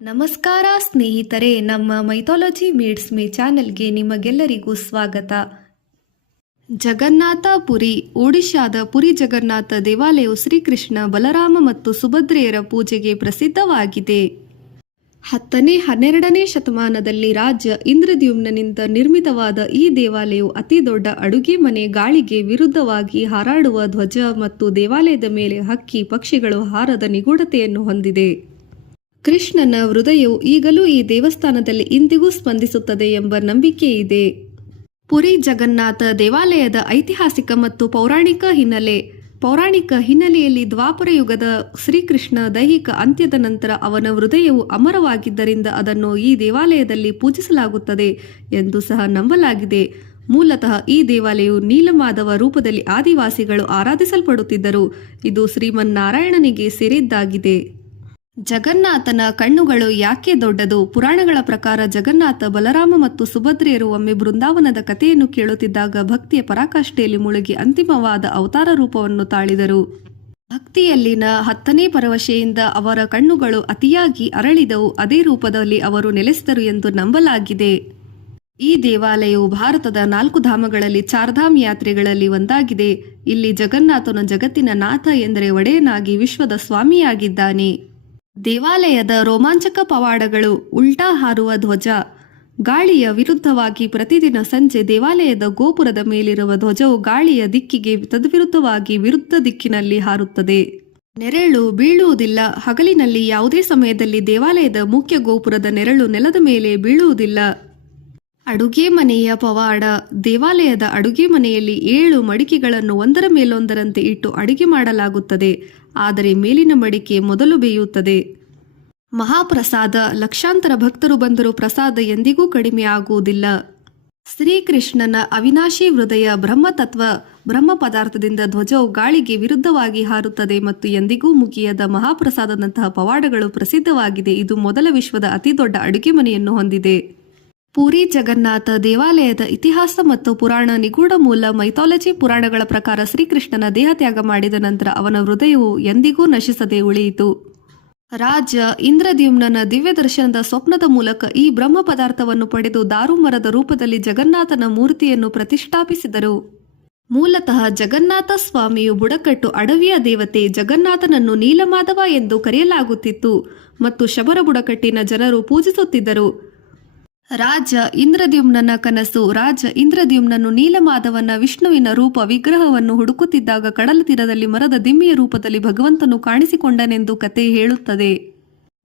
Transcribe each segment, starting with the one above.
ನಮಸ್ಕಾರ ಸ್ನೇಹಿತರೆ, ನಮ್ಮ ಮೈಥಾಲಜಿ ಮೇಡ್ಸ್ ಮೇ ಚಾನೆಲ್ಗೆ ನಿಮಗೆಲ್ಲರಿಗೂ ಸ್ವಾಗತ. ಜಗನ್ನಾಥ ಪುರಿ. ಒಡಿಶಾದ ಪುರಿ ಜಗನ್ನಾಥ ದೇವಾಲಯವು ಶ್ರೀಕೃಷ್ಣ, ಬಲರಾಮ ಮತ್ತು ಸುಭದ್ರೆಯರ ಪೂಜೆಗೆ ಪ್ರಸಿದ್ಧವಾಗಿದೆ. 10ನೇ-12ನೇ ಶತಮಾನದಲ್ಲಿ ರಾಜ ಇಂದ್ರದ್ಯುಮ್ನನಿಂದ ನಿರ್ಮಿತವಾದ ಈ ದೇವಾಲಯವು ಅತಿದೊಡ್ಡ ಅಡುಗೆ ಮನೆ, ಗಾಳಿಗೆ ವಿರುದ್ಧವಾಗಿ ಹಾರಾಡುವ ಧ್ವಜ ಮತ್ತು ದೇವಾಲಯದ ಮೇಲೆ ಹಕ್ಕಿ ಪಕ್ಷಿಗಳು ಹಾರದ ನಿಗೂಢತೆಯನ್ನು ಹೊಂದಿದೆ. ಕೃಷ್ಣನ ಹೃದಯವು ಈಗಲೂ ಈ ದೇವಸ್ಥಾನದಲ್ಲಿ ಇಂದಿಗೂ ಸ್ಪಂದಿಸುತ್ತದೆ ಎಂಬ ನಂಬಿಕೆ ಇದೆ. ಪುರಿ ಜಗನ್ನಾಥ ದೇವಾಲಯದ ಐತಿಹಾಸಿಕ ಮತ್ತು ಪೌರಾಣಿಕ ಹಿನ್ನೆಲೆ. ಪೌರಾಣಿಕ ಹಿನ್ನೆಲೆಯಲ್ಲಿ ದ್ವಾಪರ ಯುಗದ ಶ್ರೀಕೃಷ್ಣ ದೈಹಿಕ ಅಂತ್ಯದ ನಂತರ ಅವನ ಹೃದಯವು ಅಮರವಾಗಿದ್ದರಿಂದ ಅದನ್ನು ಈ ದೇವಾಲಯದಲ್ಲಿ ಪೂಜಿಸಲಾಗುತ್ತದೆ ಎಂದು ಸಹ ನಂಬಲಾಗಿದೆ. ಮೂಲತಃ ಈ ದೇವಾಲಯವು ನೀಲಮಾಧವ ರೂಪದಲ್ಲಿ ಆದಿವಾಸಿಗಳು ಆರಾಧಿಸಲ್ಪಡುತ್ತಿದ್ದರು. ಇದು ಶ್ರೀಮನ್ನಾರಾಯಣನಿಗೆ ಸೇರಿದ್ದಾಗಿದೆ. ಜಗನ್ನಾಥನ ಕಣ್ಣುಗಳು ಯಾಕೆ ದೊಡ್ಡದು? ಪುರಾಣಗಳ ಪ್ರಕಾರ ಜಗನ್ನಾಥ, ಬಲರಾಮ ಮತ್ತು ಸುಭದ್ರೆಯರು ಒಮ್ಮೆ ಬೃಂದಾವನದ ಕಥೆಯನ್ನು ಕೇಳುತ್ತಿದ್ದಾಗ ಭಕ್ತಿಯ ಪರಾಕಾಷ್ಠೆಯಲ್ಲಿ ಮುಳುಗಿ ಅಂತಿಮವಾದ ಅವತಾರ ರೂಪವನ್ನು ತಾಳಿದರು. ಭಕ್ತಿಯಲ್ಲಿನ 10ನೇ ಪರವಶೆಯಿಂದ ಅವರ ಕಣ್ಣುಗಳು ಅತಿಯಾಗಿ ಅರಳಿದವು. ಅದೇ ರೂಪದಲ್ಲಿ ಅವರು ನೆಲೆಸಿದರು ಎಂದು ನಂಬಲಾಗಿದೆ. ಈ ದೇವಾಲಯವು ಭಾರತದ 4 ಧಾಮಗಳಲ್ಲಿ ಚಾರ್ಧಾಮ್ ಯಾತ್ರೆಗಳಲ್ಲಿ ಒಂದಾಗಿದೆ. ಇಲ್ಲಿ ಜಗನ್ನಾಥನು ಜಗತ್ತಿನ ನಾಥ ಎಂದರೆ ಒಡೆಯನಾಗಿ ವಿಶ್ವದ ಸ್ವಾಮಿಯಾಗಿದ್ದಾನೆ. ದೇವಾಲಯದ ರೋಮಾಂಚಕ ಪವಾಡಗಳು. ಉಲ್ಟಾ ಹಾರುವ ಧ್ವಜ. ಗಾಳಿಯ ವಿರುದ್ಧವಾಗಿ ಪ್ರತಿದಿನ ಸಂಜೆ ದೇವಾಲಯದ ಗೋಪುರದ ಮೇಲಿರುವ ಧ್ವಜವು ಗಾಳಿಯ ದಿಕ್ಕಿಗೆ ತದ್ವಿರುದ್ಧವಾಗಿ ವಿರುದ್ಧ ದಿಕ್ಕಿನಲ್ಲಿ ಹಾರುತ್ತದೆ. ನೆರಳು ಬೀಳುವುದಿಲ್ಲ. ಹಗಲಿನಲ್ಲಿ ಯಾವುದೇ ಸಮಯದಲ್ಲಿ ದೇವಾಲಯದ ಮುಖ್ಯ ಗೋಪುರದ ನೆರಳು ನೆಲದ ಮೇಲೆ ಬೀಳುವುದಿಲ್ಲ. ಅಡುಗೆ ಮನೆಯ ಪವಾಡ. ದೇವಾಲಯದ ಅಡುಗೆ ಮನೆಯಲ್ಲಿ 7 ಮಡಿಕೆಗಳನ್ನು ಒಂದರ ಮೇಲೊಂದರಂತೆ ಇಟ್ಟು ಅಡುಗೆ ಮಾಡಲಾಗುತ್ತದೆ. ಆದರೆ ಮೇಲಿನ ಮಡಿಕೆ ಮೊದಲು ಬೇಯುತ್ತದೆ. ಮಹಾಪ್ರಸಾದ. ಲಕ್ಷಾಂತರ ಭಕ್ತರು ಬಂದರೂ ಪ್ರಸಾದ ಎಂದಿಗೂ ಕಡಿಮೆ ಆಗುವುದಿಲ್ಲ. ಶ್ರೀಕೃಷ್ಣನ ಅವಿನಾಶಿ ಹೃದಯ. ಬ್ರಹ್ಮತತ್ವ. ಬ್ರಹ್ಮ ಪದಾರ್ಥದಿಂದ ಧ್ವಜವು ಗಾಳಿಗೆ ವಿರುದ್ಧವಾಗಿ ಹಾರುತ್ತದೆ ಮತ್ತು ಎಂದಿಗೂ ಮುಗಿಯದ ಮಹಾಪ್ರಸಾದದಂತಹ ಪವಾಡಗಳು ಪ್ರಸಿದ್ಧವಾಗಿದೆ. ಇದು ಮೊದಲ ವಿಶ್ವದ ಅತಿದೊಡ್ಡ ಅಡುಗೆ ಮನೆಯನ್ನು ಹೊಂದಿದೆ. ಪುರಿ ಜಗನ್ನಾಥ ದೇವಾಲಯದ ಇತಿಹಾಸ ಮತ್ತು ಪುರಾಣ. ನಿಗೂಢ ಮೂಲ. ಮೈಥಾಲಜಿ ಪುರಾಣಗಳ ಪ್ರಕಾರ ಶ್ರೀಕೃಷ್ಣನ ದೇಹತ್ಯಾಗ ಮಾಡಿದ ನಂತರ ಅವನ ಹೃದಯವು ಎಂದಿಗೂ ನಶಿಸದೆ ಉಳಿಯಿತು. ರಾಜ ಇಂದ್ರದ್ಯುಮ್ನನ ದಿವ್ಯ ದರ್ಶನದ ಸ್ವಪ್ನದ ಮೂಲಕ ಈ ಬ್ರಹ್ಮ ಪದಾರ್ಥವನ್ನು ಪಡೆದು ದಾರು ಮರದ ರೂಪದಲ್ಲಿ ಜಗನ್ನಾಥನ ಮೂರ್ತಿಯನ್ನು ಪ್ರತಿಷ್ಠಾಪಿಸಿದರು. ಮೂಲತಃ ಜಗನ್ನಾಥ ಸ್ವಾಮಿಯು ಬುಡಕಟ್ಟು ಅಡವಿಯ ದೇವತೆ. ಜಗನ್ನಾಥನನ್ನು ನೀಲಮಾಧವ ಎಂದು ಕರೆಯಲಾಗುತ್ತಿತ್ತು ಮತ್ತು ಶಬರ ಬುಡಕಟ್ಟಿನ ಜನರು ಪೂಜಿಸುತ್ತಿದ್ದರು. ರಾಜ ಇಂದ್ರದ್ಯುಮ್ನನ ಕನಸು. ರಾಜ ಇಂದ್ರದ್ಯುಮ್ನನು ನೀಲಮಾಧವನ ವಿಷ್ಣುವಿನ ರೂಪ ವಿಗ್ರಹವನ್ನು ಹುಡುಕುತ್ತಿದ್ದಾಗ ಕಡಲ ತೀರದಲ್ಲಿ ಮರದ ದಿಮ್ಮಿಯ ರೂಪದಲ್ಲಿ ಭಗವಂತನು ಕಾಣಿಸಿಕೊಂಡನೆಂದು ಕತೆ ಹೇಳುತ್ತದೆ.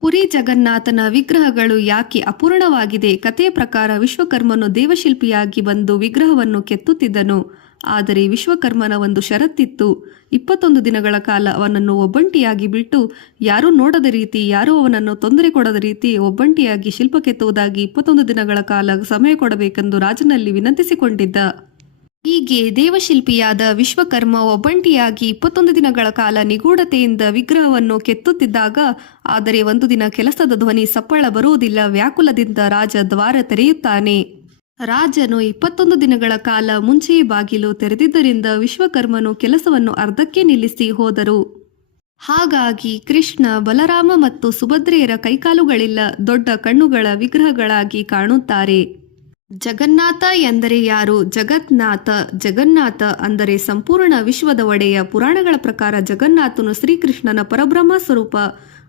ಪುರಿ ಜಗನ್ನಾಥನ ವಿಗ್ರಹಗಳು ಯಾಕೆ ಅಪೂರ್ಣವಾಗಿದೆ? ಕಥೆಯ ಪ್ರಕಾರ ವಿಶ್ವಕರ್ಮನು ದೇವಶಿಲ್ಪಿಯಾಗಿ ಬಂದು ವಿಗ್ರಹವನ್ನು ಕೆತ್ತುತ್ತಿದ್ದನು. ಆದರೆ ವಿಶ್ವಕರ್ಮನ ಒಂದು ಷರತ್ತಿತ್ತು. 21 ದಿನಗಳ ಕಾಲ ಅವನನ್ನು ಒಬ್ಬಂಟಿಯಾಗಿ ಬಿಟ್ಟು, ಯಾರೂ ನೋಡದ ರೀತಿ, ಯಾರೂ ಅವನನ್ನು ತೊಂದರೆ ಕೊಡದ ರೀತಿ ಒಬ್ಬಂಟಿಯಾಗಿ ಶಿಲ್ಪ ಕೆತ್ತುವುದಾಗಿ 21 ದಿನಗಳ ಕಾಲ ಸಮಯ ಕೊಡಬೇಕೆಂದು ರಾಜನಲ್ಲಿ ವಿನಂತಿಸಿಕೊಂಡಿದ್ದ. ಹೀಗೆ ದೇವಶಿಲ್ಪಿಯಾದ ವಿಶ್ವಕರ್ಮ ಒಬ್ಬಂಟಿಯಾಗಿ 21 ದಿನಗಳ ಕಾಲ ನಿಗೂಢತೆಯಿಂದ ವಿಗ್ರಹವನ್ನು ಕೆತ್ತುತ್ತಿದ್ದಾಗ, ಆದರೆ ಒಂದು ದಿನ ಕೆಲಸದ ಧ್ವನಿ ಸಪ್ಪಳ ಬರುವುದಿಲ್ಲ. ವ್ಯಾಕುಲದಿಂದ ರಾಜ ದ್ವಾರ ತೆರೆಯುತ್ತಾನೆ. ರಾಜನು 21 ದಿನಗಳ ಕಾಲ ಮುಂಚೆಯೇ ಬಾಗಿಲು ತೆರೆದಿದ್ದರಿಂದ ವಿಶ್ವಕರ್ಮನು ಕೆಲಸವನ್ನು ಅರ್ಧಕ್ಕೆ ನಿಲ್ಲಿಸಿ ಹೋದರು. ಹಾಗಾಗಿ ಕೃಷ್ಣ, ಬಲರಾಮ ಮತ್ತು ಸುಭದ್ರೆಯರ ಕೈಕಾಲುಗಳಿಲ್ಲ, ದೊಡ್ಡ ಕಣ್ಣುಗಳ ವಿಗ್ರಹಗಳಾಗಿ ಕಾಣುತ್ತಾರೆ. ಜಗನ್ನಾಥ ಎಂದರೆ ಯಾರು? ಜಗತ್ನಾಥ. ಜಗನ್ನಾಥ ಅಂದರೆ ಸಂಪೂರ್ಣ ವಿಶ್ವದ ಒಡೆಯ. ಪುರಾಣಗಳ ಪ್ರಕಾರ ಜಗನ್ನಾಥನು ಶ್ರೀಕೃಷ್ಣನ ಪರಬ್ರಹ್ಮ ಸ್ವರೂಪ,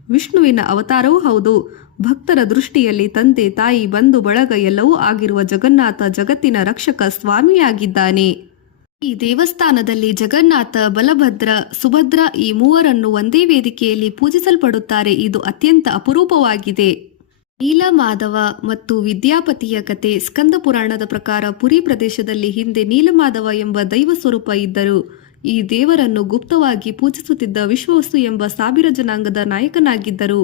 ವಿಷ್ಣುವಿನ ಅವತಾರವೂ ಹೌದು. ಭಕ್ತರ ದೃಷ್ಟಿಯಲ್ಲಿ ತಂದೆ, ತಾಯಿ, ಬಂಧು ಬಳಗ ಎಲ್ಲವೂ ಆಗಿರುವ ಜಗನ್ನಾಥ ಜಗತ್ತಿನ ರಕ್ಷಕ ಸ್ವಾಮಿಯಾಗಿದ್ದಾನೆ. ಈ ದೇವಸ್ಥಾನದಲ್ಲಿ ಜಗನ್ನಾಥ, ಬಲಭದ್ರ, ಸುಭದ್ರ ಈ ಮೂವರನ್ನು ಒಂದೇ ವೇದಿಕೆಯಲ್ಲಿ ಪೂಜಿಸಲ್ಪಡುತ್ತಾರೆ. ಇದು ಅತ್ಯಂತ ಅಪರೂಪವಾಗಿದೆ. ನೀಲಮಾಧವ ಮತ್ತು ವಿದ್ಯಾಪತಿಯ ಕತೆ. ಸ್ಕಂದ ಪುರಾಣದ ಪ್ರಕಾರ ಪುರಿ ಪ್ರದೇಶದಲ್ಲಿ ಹಿಂದೆ ನೀಲಮಾಧವ ಎಂಬ ದೈವ ಸ್ವರೂಪ ಇದ್ದರು. ಈ ದೇವರನ್ನು ಗುಪ್ತವಾಗಿ ಪೂಜಿಸುತ್ತಿದ್ದ ವಿಶ್ವವಸ್ತು ಎಂಬ ಸಾವಿರ ಜನಾಂಗದ ನಾಯಕನಾಗಿದ್ದರು.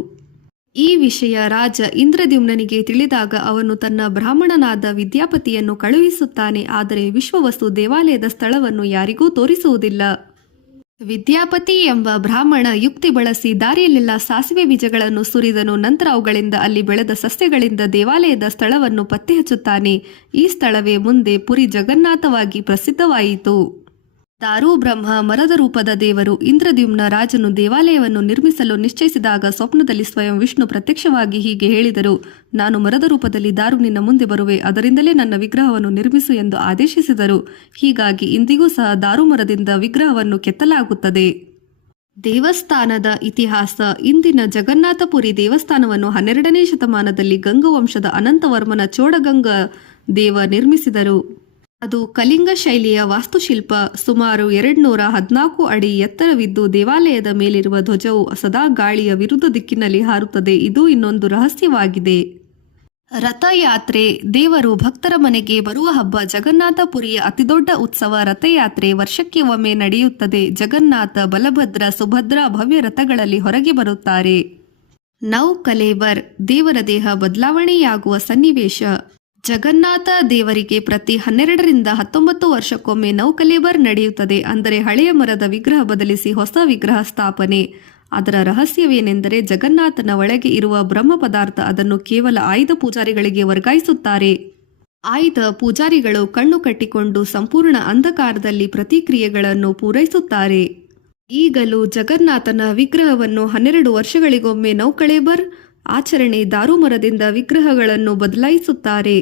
ಈ ವಿಷಯ ರಾಜ ಇಂದ್ರದ್ಯುಮ್ನನಿಗೆ ತಿಳಿದಾಗ ಅವನು ತನ್ನ ಬ್ರಾಹ್ಮಣನಾದ ವಿದ್ಯಾಪತಿಯನ್ನು ಕಳುಹಿಸುತ್ತಾನೆ. ಆದರೆ ವಿಶ್ವವಸ್ತು ದೇವಾಲಯದ ಸ್ಥಳವನ್ನು ಯಾರಿಗೂ ತೋರಿಸುವುದಿಲ್ಲ. ವಿದ್ಯಾಪತಿ ಎಂಬ ಬ್ರಾಹ್ಮಣ ಯುಕ್ತಿ ಬಳಸಿ ದಾರಿಯಲ್ಲೆಲ್ಲ ಸಾಸಿವೆ ಬೀಜಗಳನ್ನು ಸುರಿದನು. ನಂತರ ಅವುಗಳಿಂದ ಅಲ್ಲಿ ಬೆಳೆದ ಸಸ್ಯಗಳಿಂದ ದೇವಾಲಯದ ಸ್ಥಳವನ್ನು ಪತ್ತೆ ಹಚ್ಚುತ್ತಾನೆ. ಈ ಸ್ಥಳವೇ ಮುಂದೆ ಪುರಿ ಜಗನ್ನಾಥವಾಗಿ ಪ್ರಸಿದ್ಧವಾಯಿತು. ದಾರು ಬ್ರಹ್ಮ ಮರದ ರೂಪದ ದೇವರು ಇಂದ್ರದ್ಯುಮ್ನ ರಾಜನು ದೇವಾಲಯವನ್ನು ನಿರ್ಮಿಸಲು ನಿಶ್ಚಯಿಸಿದಾಗ ಸ್ವಪ್ನದಲ್ಲಿ ಸ್ವಯಂ ವಿಷ್ಣು ಪ್ರತ್ಯಕ್ಷವಾಗಿ ಹೀಗೆ ಹೇಳಿದರು. ನಾನು ಮರದ ರೂಪದಲ್ಲಿ ದಾರು ನಿನ್ನ ಮುಂದೆ ಬರುವೆ, ಅದರಿಂದಲೇ ನನ್ನ ವಿಗ್ರಹವನ್ನು ನಿರ್ಮಿಸು ಎಂದು ಆದೇಶಿಸಿದರು. ಹೀಗಾಗಿ ಇಂದಿಗೂ ಸಹ ದಾರು ಮರದಿಂದ ವಿಗ್ರಹವನ್ನು ಕೆತ್ತಲಾಗುತ್ತದೆ. ದೇವಸ್ಥಾನದ ಇತಿಹಾಸ. ಇಂದಿನ ಜಗನ್ನಾಥಪುರಿ ದೇವಸ್ಥಾನವನ್ನು 12ನೇ ಶತಮಾನದಲ್ಲಿ ಗಂಗವಂಶದ ಅನಂತವರ್ಮನ ಚೋಡಗಂಗ ದೇವ ನಿರ್ಮಿಸಿದರು. ಅದು ಕಲಿಂಗ ಶೈಲಿಯ ವಾಸ್ತುಶಿಲ್ಪ. ಸುಮಾರು 214 ಅಡಿ ಎತ್ತರವಿದ್ದು ದೇವಾಲಯದ ಮೇಲಿರುವ ಧ್ವಜವು ಸದಾ ಗಾಳಿಯ ವಿರುದ್ಧ ದಿಕ್ಕಿನಲ್ಲಿ ಹಾರುತ್ತದೆ. ಇದು ಇನ್ನೊಂದು ರಹಸ್ಯವಾಗಿದೆ. ರಥಯಾತ್ರೆ. ದೇವರು ಭಕ್ತರ ಮನೆಗೆ ಬರುವ ಹಬ್ಬ. ಜಗನ್ನಾಥಪುರಿಯ ಅತಿದೊಡ್ಡ ಉತ್ಸವ ರಥಯಾತ್ರೆ ವರ್ಷಕ್ಕೆ ಒಮ್ಮೆ ನಡೆಯುತ್ತದೆ. ಜಗನ್ನಾಥ, ಬಲಭದ್ರ, ಸುಭದ್ರ ಭವ್ಯ ರಥಗಳಲ್ಲಿ ಹೊರಗೆ ಬರುತ್ತಾರೆ. ನೌಕಲೇಬರ್. ದೇವರ ದೇಹ ಬದಲಾವಣೆಯಾಗುವ ಸನ್ನಿವೇಶ. ಜಗನ್ನಾಥ ದೇವರಿಗೆ ಪ್ರತಿ 12ರಿಂದ 19 ವರ್ಷಕ್ಕೊಮ್ಮೆ ನೌಕಲೇಬರ್ ನಡೆಯುತ್ತದೆ. ಅಂದರೆ ಹಳೆಯ ಮರದ ವಿಗ್ರಹ ಬದಲಿಸಿ ಹೊಸ ವಿಗ್ರಹ ಸ್ಥಾಪನೆ. ಅದರ ರಹಸ್ಯವೇನೆಂದರೆ ಜಗನ್ನಾಥನ ಒಳಗೆ ಇರುವ ಬ್ರಹ್ಮ ಪದಾರ್ಥ ಅದನ್ನು ಕೇವಲ ಆಯ್ದ ಪೂಜಾರಿಗಳಿಗೆ ವರ್ಗಾಯಿಸುತ್ತಾರೆ. ಆಯ್ದ ಪೂಜಾರಿಗಳು ಕಣ್ಣು ಕಟ್ಟಿಕೊಂಡು ಸಂಪೂರ್ಣ ಅಂಧಕಾರದಲ್ಲಿ ಪ್ರತಿಕ್ರಿಯೆಗಳನ್ನು ಪೂರೈಸುತ್ತಾರೆ. ಈಗಲೂ ಜಗನ್ನಾಥನ ವಿಗ್ರಹವನ್ನು 12 ವರ್ಷಗಳಿಗೊಮ್ಮೆ ನೌಕಲೇಬರ್ ಆಚರಣೆ ದಾರು ಮರದಿಂದ ವಿಗ್ರಹಗಳನ್ನು ಬದಲಾಯಿಸುತ್ತಾರೆ.